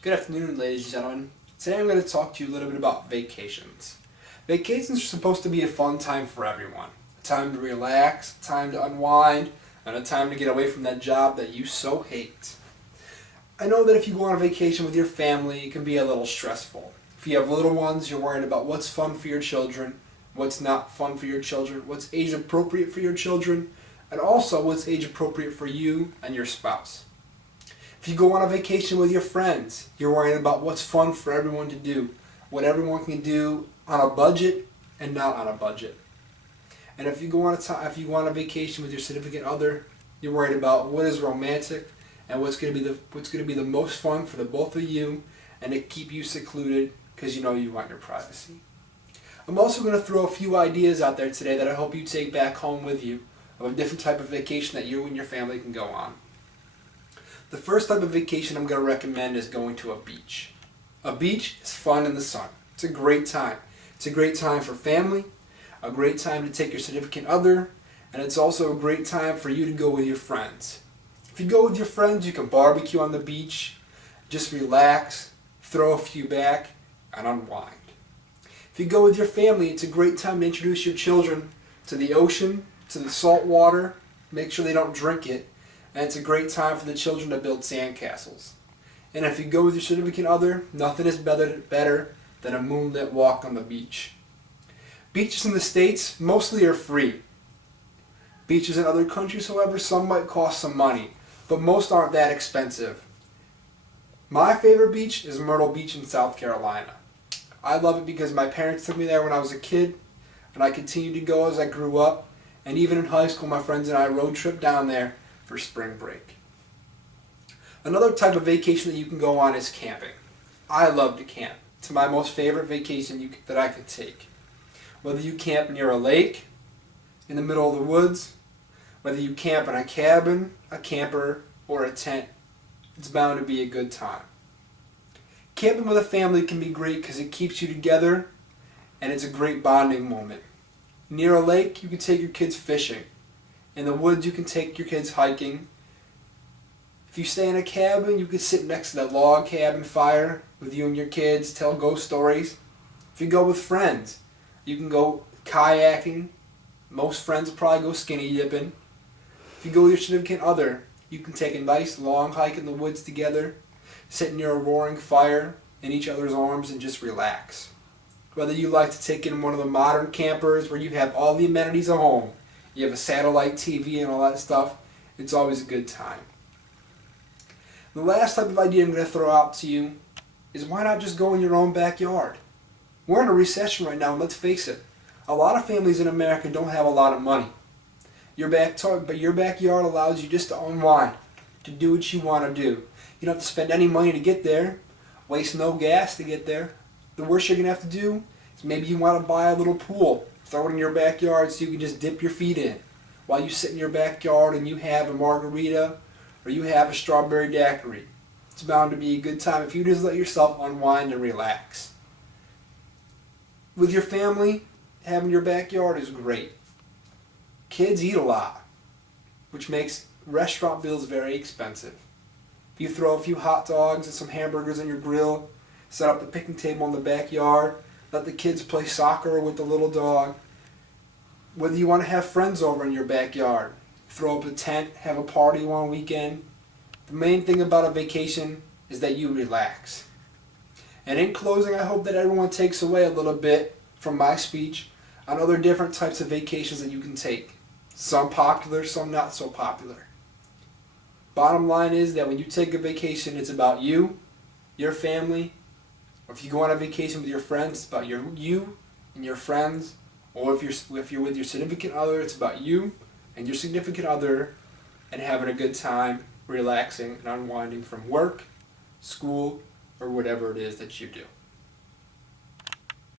Good afternoon, ladies and gentlemen. Today I'm going to talk to you a little bit about vacations. Vacations are supposed to be a fun time for everyone. A time to relax, a time to unwind, and a time to get away from that job that you so hate. I know that if you go on a vacation with your family, it can be a little stressful. If you have little ones, you're worried about what's fun for your children, what's not fun for your children, what's age appropriate for your children, and also what's age appropriate for you and your spouse. If you go on a vacation with your friends, you're worrying about what's fun for everyone to do, what everyone can do on a budget and not on a budget. And if you go on a vacation with your significant other, you're worried about what is romantic and what's going to be the most fun for the both of you, and to keep you secluded because you know you want your privacy. I'm also going to throw a few ideas out there today that I hope you take back home with you of a different type of vacation that you and your family can go on. The first type of vacation I'm going to recommend is going to a beach. A beach is fun in the sun. It's a great time. It's a great time for family, a great time to take your significant other, and it's also a great time for you to go with your friends. If you go with your friends, you can barbecue on the beach, just relax, throw a few back, and unwind. If you go with your family, it's a great time to introduce your children to the ocean, to the salt water, make sure they don't drink it, and it's a great time for the children to build sandcastles. And if you go with your significant other, nothing is better than a moonlit walk on the beach. Beaches in the States mostly are free. Beaches in other countries, however, some might cost some money, but most aren't that expensive. My favorite beach is Myrtle Beach in South Carolina. I love it because my parents took me there when I was a kid, and I continued to go as I grew up, and even in high school my friends and I road trip down there for spring break. Another type of vacation that you can go on is camping. I love to camp. It's my most favorite vacation that I could take. Whether you camp near a lake, in the middle of the woods, whether you camp in a cabin, a camper, or a tent, it's bound to be a good time. Camping with a family can be great because it keeps you together and it's a great bonding moment. Near a lake, you can take your kids fishing. In the woods, you can take your kids hiking. If you stay in a cabin, you can sit next to that log cabin fire with you and your kids, tell ghost stories. If you go with friends, you can go kayaking. Most friends will probably go skinny dipping. If you go with your significant other, you can take a nice long hike in the woods together, sit near a roaring fire in each other's arms and just relax. Whether you like to take in one of the modern campers where you have all the amenities at home, you have a satellite TV and all that stuff, it's always a good time. The last type of idea I'm going to throw out to you is why not just go in your own backyard? We're in a recession right now, and let's face it, a lot of families in America don't have a lot of money. But your backyard allows you just to unwind, to do what you want to do. You don't have to spend any money to get there, waste no gas to get there. The worst you're going to have to do is maybe you want to buy a little pool, throw it in your backyard so you can just dip your feet in while you sit in your backyard and you have a margarita or you have a strawberry daiquiri. It's bound to be a good time if you just let yourself unwind and relax. With your family, having your backyard is great. Kids eat a lot, which makes restaurant bills very expensive. If you throw a few hot dogs and some hamburgers on your grill, set up the picnic table in the backyard, let the kids play soccer with the little dog. Whether you want to have friends over in your backyard, throw up a tent, have a party one weekend. The main thing about a vacation is that you relax. And in closing, I hope that everyone takes away a little bit from my speech on other different types of vacations that you can take. Some popular, some not so popular. Bottom line is that when you take a vacation, it's about you, your family, or if you go on a vacation with your friends, it's about you and your friends. Or if you're with your significant other, it's about you and your significant other and having a good time, relaxing and unwinding from work, school, or whatever it is that you do.